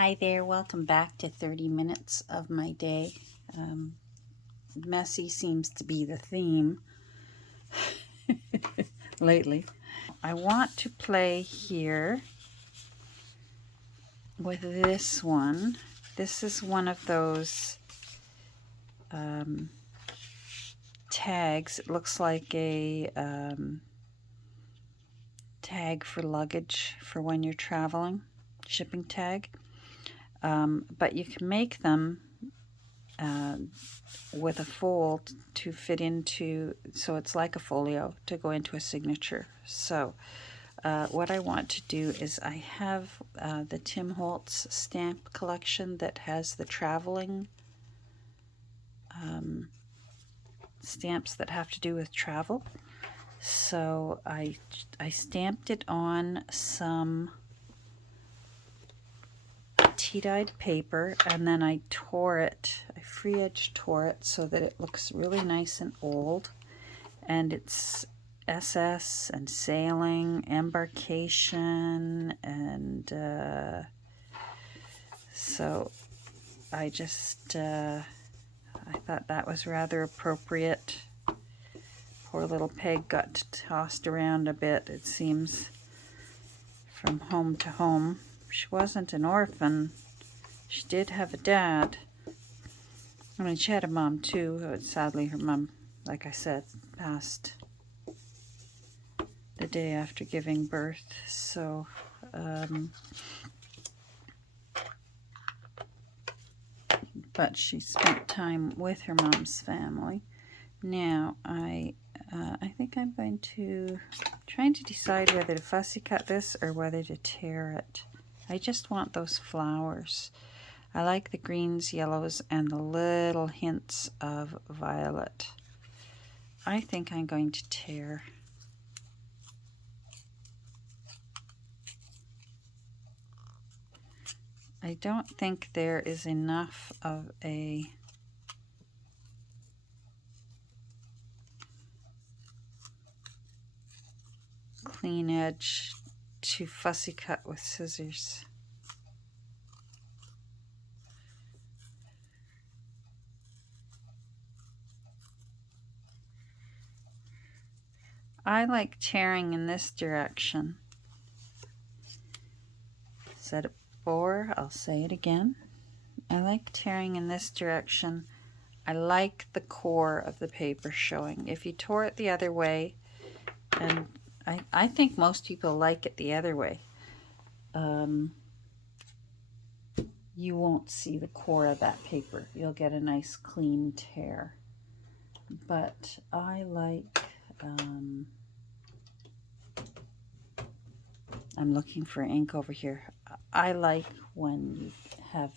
Hi there, welcome back to 30 minutes of my day. Messy seems to be the theme lately. I want to play here with this one. This is one of those tags. It looks like a tag for luggage for when you're traveling, shipping tag. But you can make them with a fold to fit into, so it's like a folio to go into a signature. So what I want to do is I have the Tim Holtz stamp collection that has the traveling stamps that have to do with travel. So I stamped it on some tea-dyed paper, and then I free edge tore it so that it looks really nice and old, and it's SS and sailing, embarkation, and so I just I thought that was rather appropriate. Poor little Peg got tossed around a bit, it seems, from home to home. She wasn't an orphan. She did have a dad. I mean, she had a mom too. Sadly, her mom, like I said, passed the day after giving birth. So, but she spent time with her mom's family. Now, I think I'm going to trying to decide whether to fussy cut this or whether to tear it. I just want those flowers. I like the greens, yellows, and the little hints of violet. I think I'm going to tear. I don't think there is enough of a clean edge to fussy cut with scissors. I like tearing in this direction. Said it before, I'll say it again. I like tearing in this direction. I like the core of the paper showing. If you tore it the other way, and I think most people like it the other way, you won't see the core of that paper. You'll get a nice clean tear. But I like, I'm looking for ink over here. I like when you have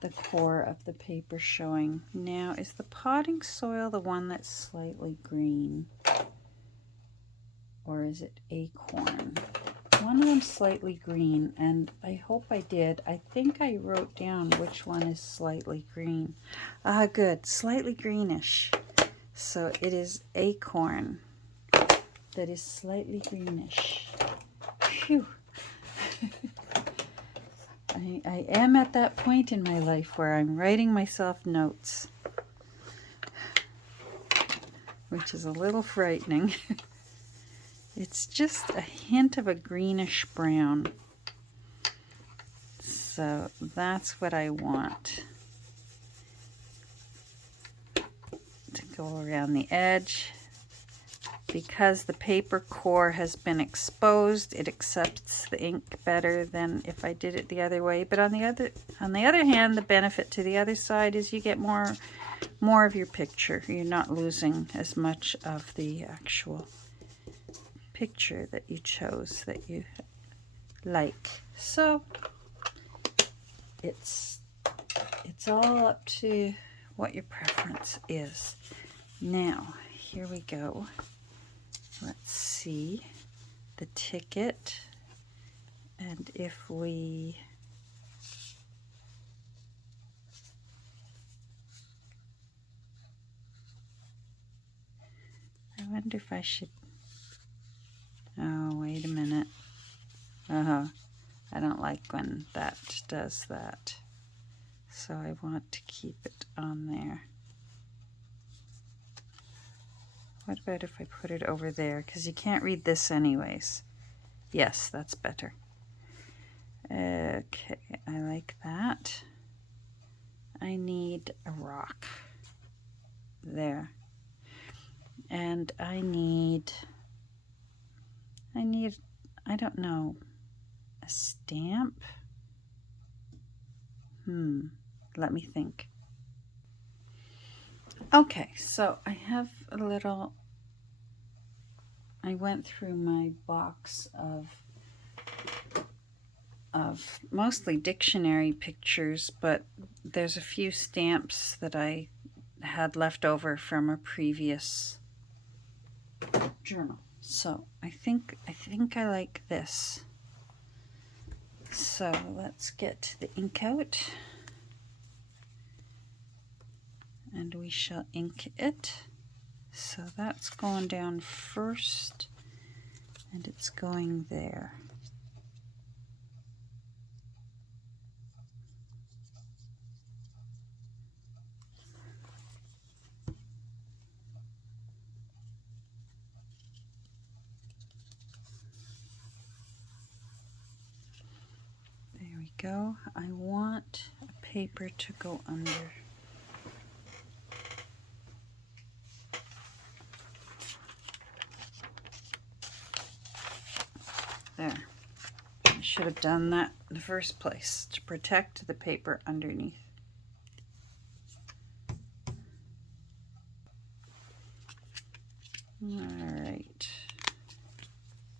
the core of the paper showing. Now, is the potting soil the one that's slightly green? Or is it acorn? One of them's slightly green, and I hope I did. I think I wrote down which one is slightly green. Ah, good. Slightly greenish. So it is acorn that is slightly greenish. Phew. I am at that point in my life where I'm writing myself notes, which is a little frightening. It's just a hint of a greenish brown. So that's what I want to go around the edge. Because the paper core has been exposed, it accepts the ink better than if I did it the other way. But on the other hand, the benefit to the other side is you get more of your picture. You're not losing as much of the actual picture that you chose that you like. So it's all up to what your preference is. Now, here we go. Let's see the ticket, and if we I wonder if I should, oh, wait a minute. like when that does that. So I want to keep it on there. What about if I put it over there? Because you can't read this anyways. Yes, that's better. Okay, I like that. I need a rock. There. And I don't know, a stamp? Let me think. Okay, so I have a little, I went through my box of mostly dictionary pictures, but there's a few stamps that I had left over from a previous journal. So I think I like this. So let's get the ink out. And we shall ink it. So that's going down first, and it's going there. There we go. I want a paper to go under. There. I should have done that in the first place to protect the paper underneath. Alright.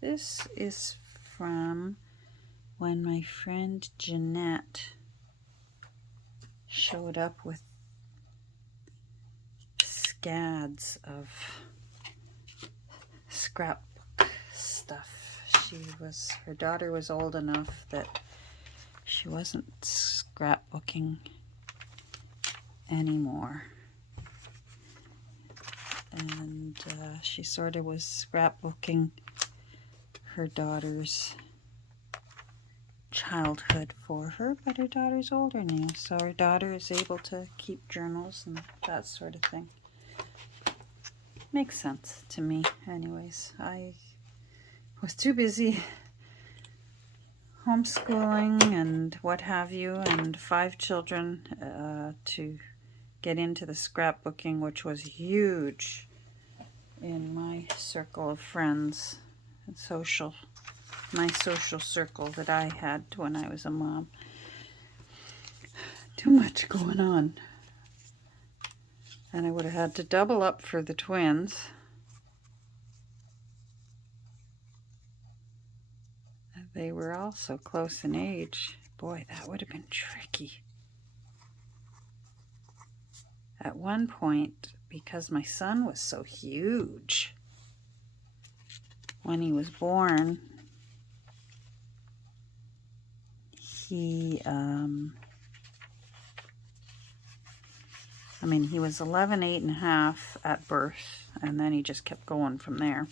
This is from when my friend Jeanette showed up with scads of scrapbook stuff. Her daughter was old enough that she wasn't scrapbooking anymore. And she sort of was scrapbooking her daughter's childhood for her, but her daughter's older now, so her daughter is able to keep journals and that sort of thing. Makes sense to me anyways. I was too busy homeschooling and what have you, and 5 children to get into the scrapbooking, which was huge in my circle of friends and my social circle that I had when I was a mom. Too much going on. And I would have had to double up for the twins. They were all so close in age. Boy, that would have been tricky. At one point, because my son was so huge when he was born, he was 11, 8.5 at birth, and then he just kept going from there.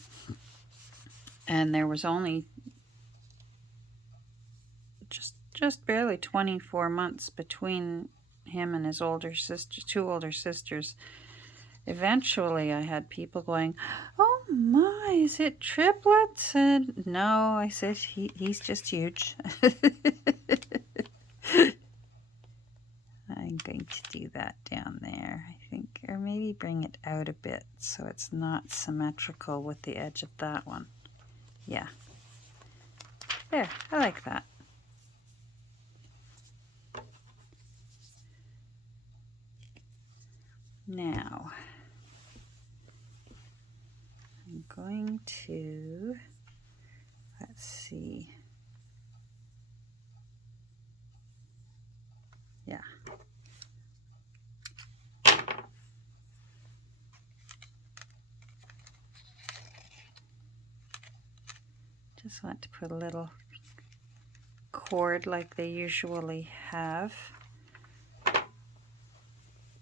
And there was only just barely 24 months between him and his older sister, 2 older sisters. Eventually I had people going, "Oh my, is it triplets?" And no, I said, he's just huge. I'm going to do that down there, I think, or maybe bring it out a bit so it's not symmetrical with the edge of that one. Yeah. There, I like that. Now, I'm going to, let's see. Yeah. Just want to put a little cord like they usually have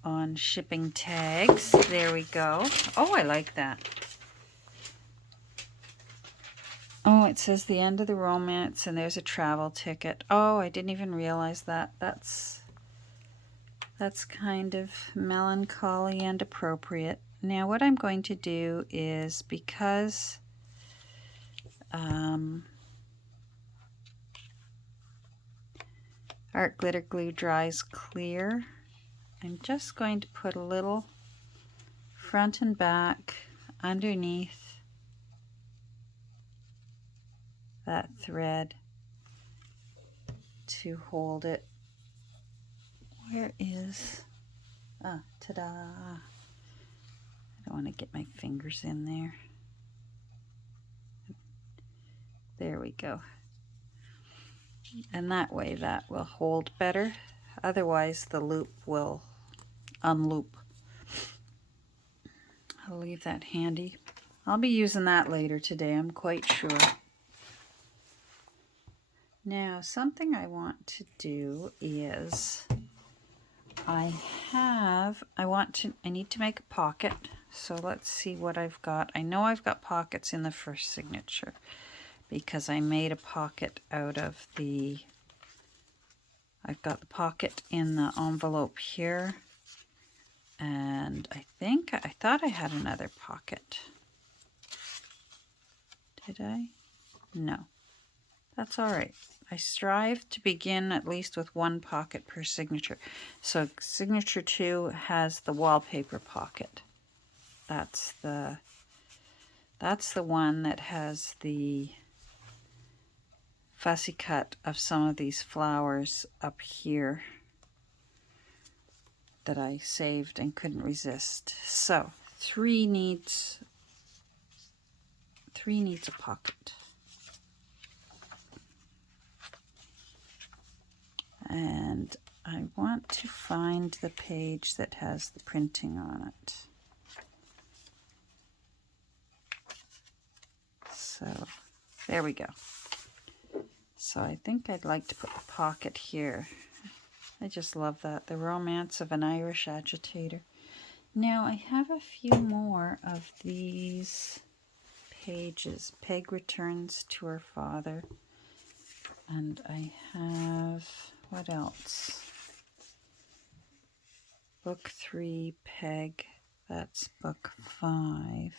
on shipping tags. There we go. Oh, I like that. Oh, it says the end of the romance, and there's a travel ticket. Oh, I didn't even realize that. That's kind of melancholy and appropriate. Now what I'm going to do is, because art glitter glue dries clear, I'm just going to put a little front and back underneath that thread to hold it. Where is, ta-da. I don't want to get my fingers in there. There we go. And that way that will hold better. Otherwise the loop will unloop. I'll leave that handy. I'll be using that later today, I'm quite sure. Now, something I want to do is I need to make a pocket. So let's see what I've got. I know I've got pockets in the first signature because I made a pocket out of I've got the pocket in the envelope here. And I thought I had another pocket. Did I? No. That's all right. I strive to begin at least with one pocket per signature. So signature 2 has the wallpaper pocket. That's the one that has the fussy cut of some of these flowers up here that I saved and couldn't resist. So 3 needs a pocket. And I want to find the page that has the printing on it. So there we go. So I think I'd like to put the pocket here. I just love that. The Romance of an Irish Agitator. Now I have a few more of these pages. Peg returns to her father. And I have, what else? Book 3, Peg. That's book 5. I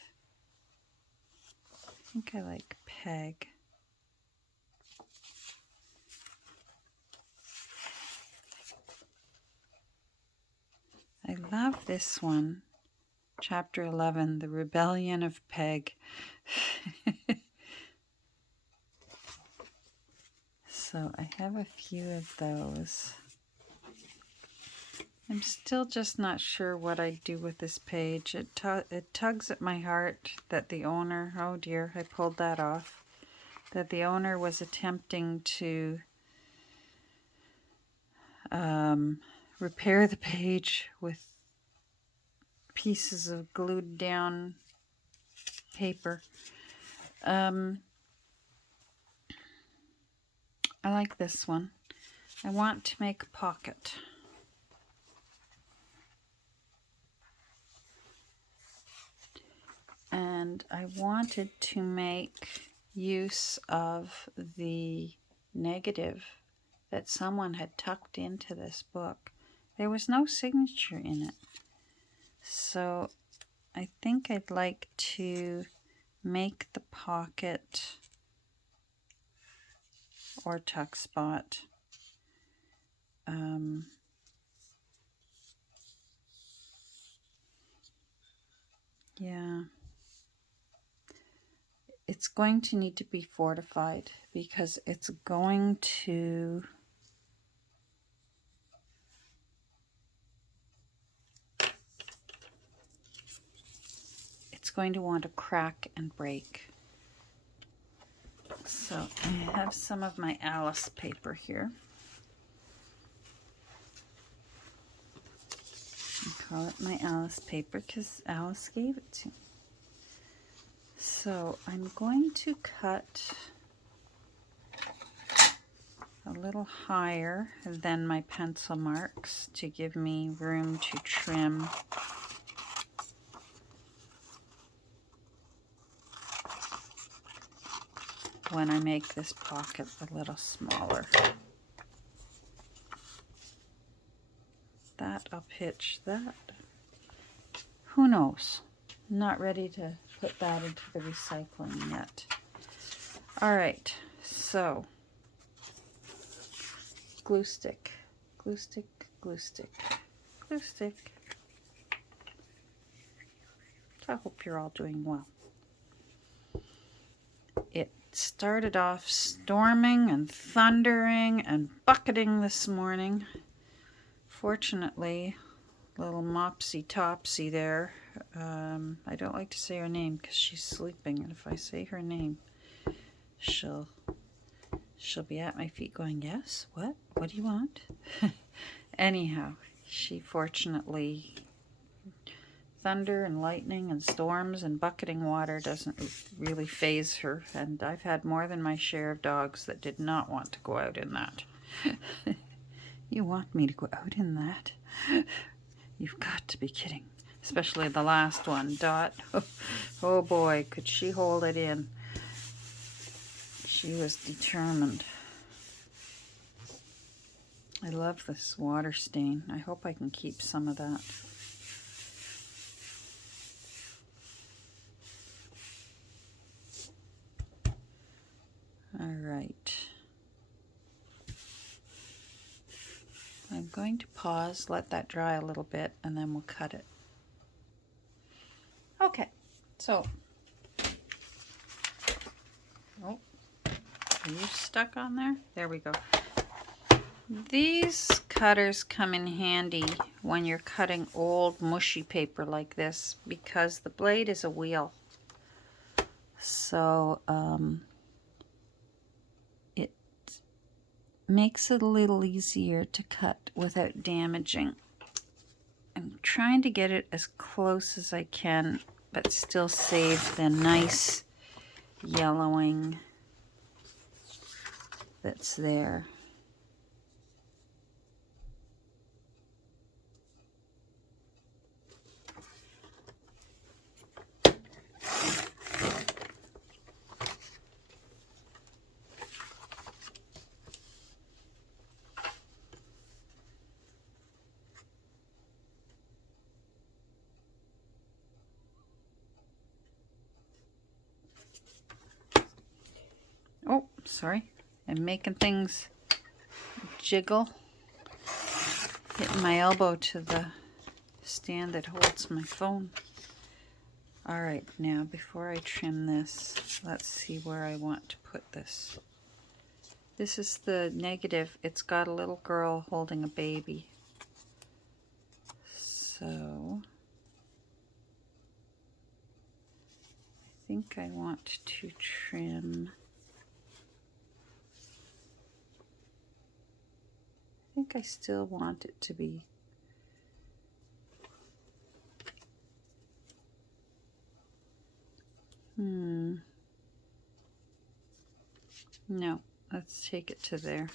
think I like Peg. I love this one. Chapter 11, The Rebellion of Peg. So I have a few of those. I'm still just not sure what I do with this page. It tugs at my heart that the owner, oh dear, I pulled that off, that the owner was attempting to repair the page with pieces of glued down paper. I like this one. I want to make a pocket. And I wanted to make use of the negative that someone had tucked into this book. There was no signature in it. So I think I'd like to make the pocket or tuck spot yeah. It's going to need to be fortified because it's going to want to crack and break. So I have some of my Alice paper here. I call it my Alice paper because Alice gave it to me. So I'm going to cut a little higher than my pencil marks to give me room to trim. when I make this pocket a little smaller. That I'll pitch that. Who knows? I'm not ready to put that into the recycling yet. All right, so glue stick, glue stick, glue stick, glue stick. I hope you're all doing well. It started off storming and thundering and bucketing this morning. Fortunately, little Mopsy Topsy there, I don't like to say her name because she's sleeping, and if I say her name, she'll be at my feet going, yes, what do you want? Anyhow, she fortunately, thunder and lightning and storms and bucketing water doesn't really faze her, and I've had more than my share of dogs that did not want to go out in that. You want me to go out in that? You've got to be kidding. Especially the last one, Dot. Oh boy, could she hold it in. She was determined. I love this water stain. I hope I can keep some of that. All right. I'm going to pause, let that dry a little bit, and then we'll cut it. Okay, so, oh, are you stuck on there? There we go. These cutters come in handy when you're cutting old mushy paper like this because the blade is a wheel. So, it makes it a little easier to cut without damaging. I'm trying to get it as close as I can, but still save the nice yellowing that's there. Oh, sorry. I'm making things jiggle. Hitting my elbow to the stand that holds my phone. All right, now before I trim this, let's see where I want to put this. This is the negative. It's got a little girl holding a baby. So I think I want to trim. I think I still want it to be no, let's take it to there.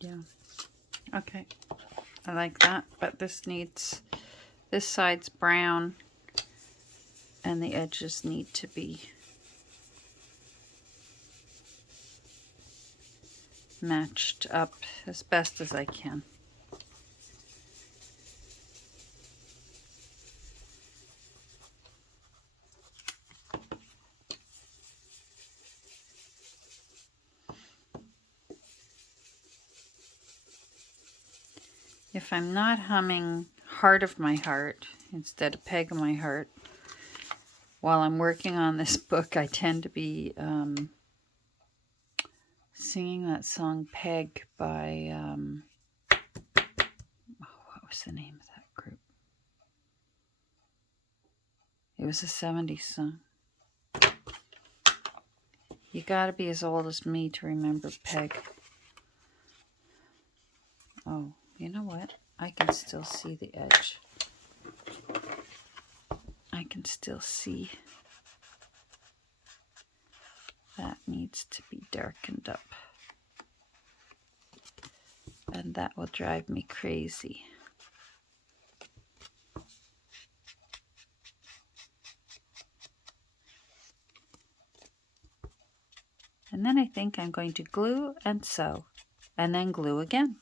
Yeah. Okay. I like that, but this side's brown and the edges need to be matched up as best as I can. if I'm not humming Heart of My Heart instead of Peg of My Heart, while I'm working on this book, I tend to be singing that song Peg by, what was the name of that group? It was a 70s song. You gotta be as old as me to remember Peg. Oh, you know what? I can still see the edge. I can still see. That needs to be darkened up. And that will drive me crazy. And then I think I'm going to glue and sew, and then glue again.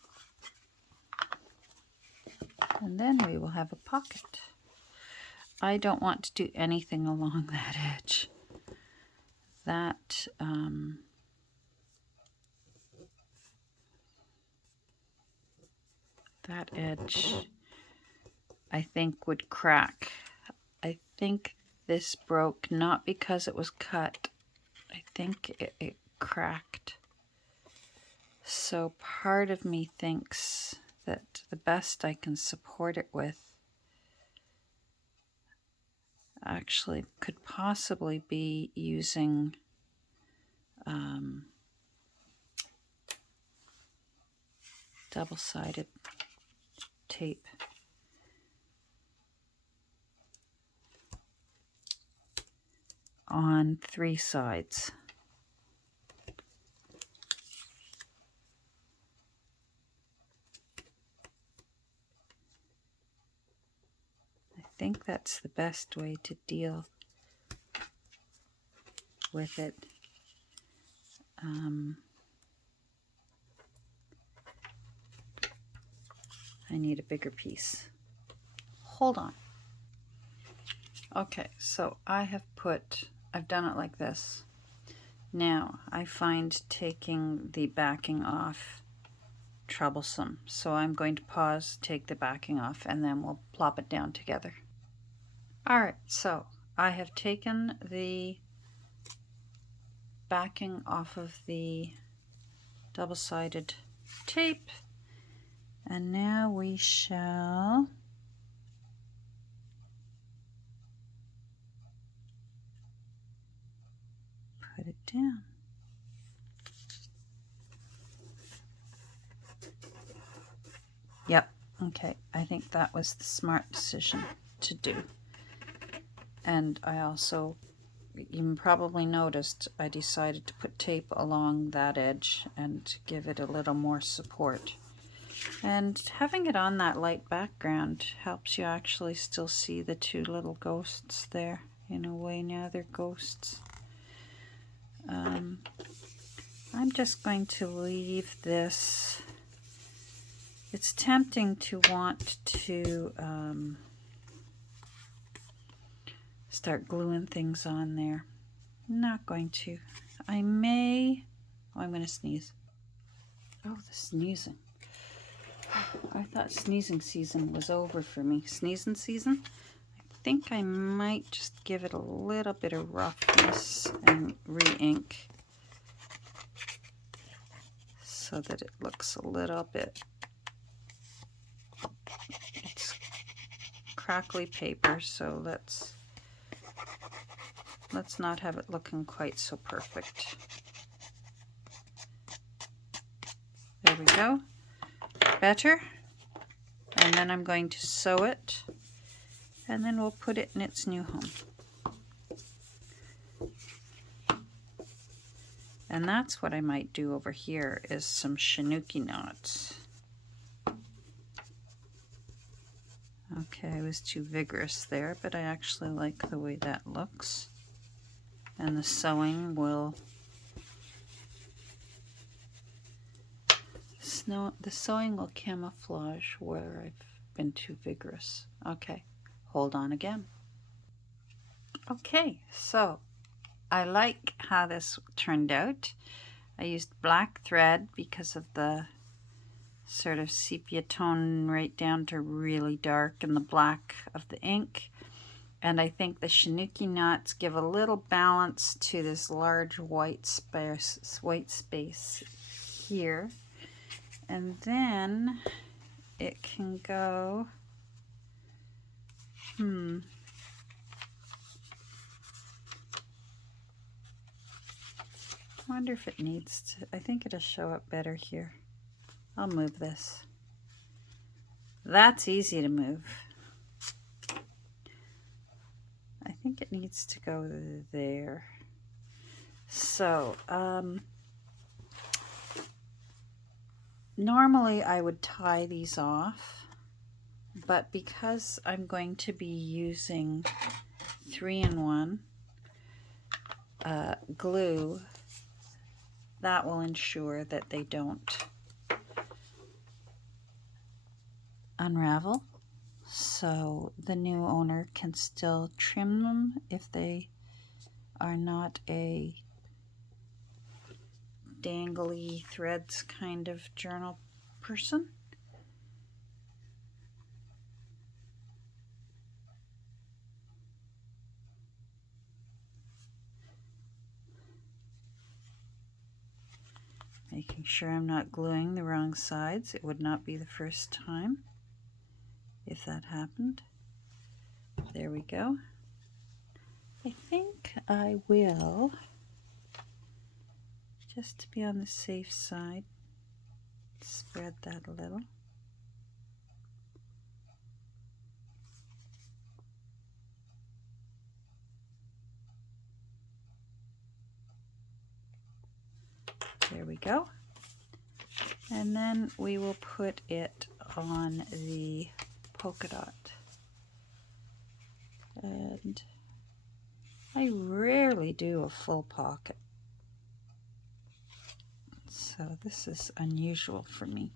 And then we will have a pocket. I don't want to do anything along that edge. That edge, I think, would crack. I think this broke not because it was cut. I think it cracked. So part of me thinks that the best I can support it with actually could possibly be using double-sided tape. On 3 sides. I think that's the best way to deal with it. I need a bigger piece. Hold on. Okay, so I've done it like this. Now, I find taking the backing off troublesome, so I'm going to pause, take the backing off, and then we'll plop it down together. Alright, so I have taken the backing off of the double-sided tape, and now we shall put it down. Yep, okay, I think that was the smart decision to do. And I also, you probably noticed, I decided to put tape along that edge and give it a little more support. And having it on that light background helps you actually still see the 2 little ghosts there. In a way, now they're ghosts. I'm just going to leave this. It's tempting to want to start gluing things on there. I'm not going to. I may. Oh, I'm going to sneeze. Oh, the sneezing. I thought sneezing season was over for me. Sneezing season? I think I might just give it a little bit of roughness and re-ink so that it looks a little bit. It's crackly paper, so let's not have it looking quite so perfect. There we go. Better. And then I'm going to sew it, and then we'll put it in its new home. And that's what I might do over here, is some Chinooki knots. Okay, I was too vigorous there, but I actually like the way that looks. And the sewing will camouflage where I've been too vigorous. Okay, hold on again. Okay, so I like how this turned out. I used black thread because of the sort of sepia tone right down to really dark in the black of the ink. And I think the Chinooki knots give a little balance to this large white space here. And then it can go, I wonder if it needs to, I think it'll show up better here. I'll move this. That's easy to move. I think it needs to go there. So, normally I would tie these off, but because I'm going to be using 3-in-1 glue, that will ensure that they don't unravel. So the new owner can still trim them if they are not a dangly threads kind of journal person. Making sure I'm not gluing the wrong sides. It would not be the first time if that happened. There we go. I think I will, just to be on the safe side, spread that a little. There we go. And then we will put it on the polka dot. And I rarely do a full pocket, so this is unusual for me.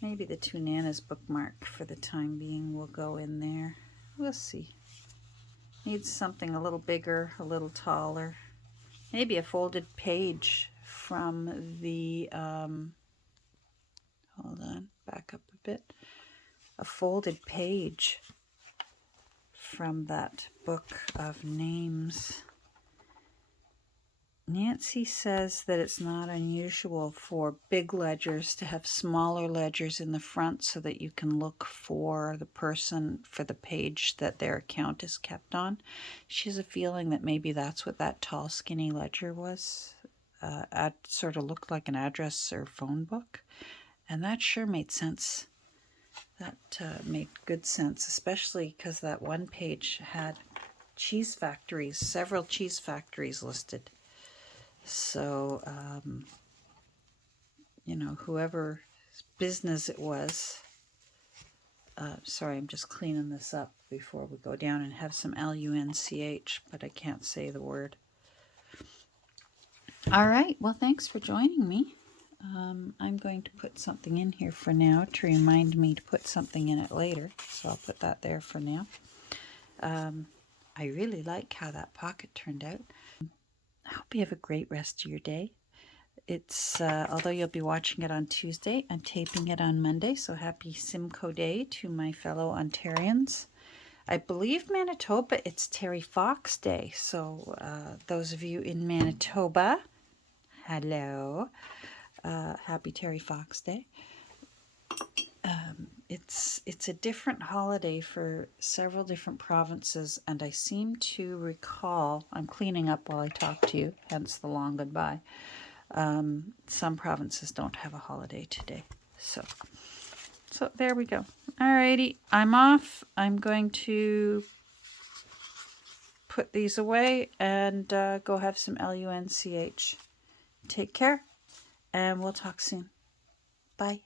Maybe the Two Nanas bookmark for the time being will go in there. We'll see. Needs something a little bigger, a little taller. Maybe a folded page from the, hold on, back up a bit. A folded page from that book of names. Nancy says that it's not unusual for big ledgers to have smaller ledgers in the front so that you can look for the person for the page that their account is kept on. She has a feeling that maybe that's what that tall, skinny ledger was. Sort of looked like an address or phone book. And that sure made sense. That made good sense, especially because that one page had cheese factories, several cheese factories listed. So, you know, whoever's business it was, sorry, I'm just cleaning this up before we go down and have some LUNCH, but I can't say the word. All right, well, thanks for joining me. I'm going to put something in here for now to remind me to put something in it later, so I'll put that there for now. I really like how that pocket turned out. I hope you have a great rest of your day. It's, although you'll be watching it on Tuesday, I'm taping it on Monday, so happy Simcoe Day to my fellow Ontarians. I believe Manitoba, it's Terry Fox Day, so those of you in Manitoba, hello, happy Terry Fox Day. It's a different holiday for several different provinces, and I seem to recall, I'm cleaning up while I talk to you, hence the long goodbye. Some provinces don't have a holiday today. So there we go. Alrighty, I'm off. I'm going to put these away and go have some LUNCH. Take care, and we'll talk soon. Bye.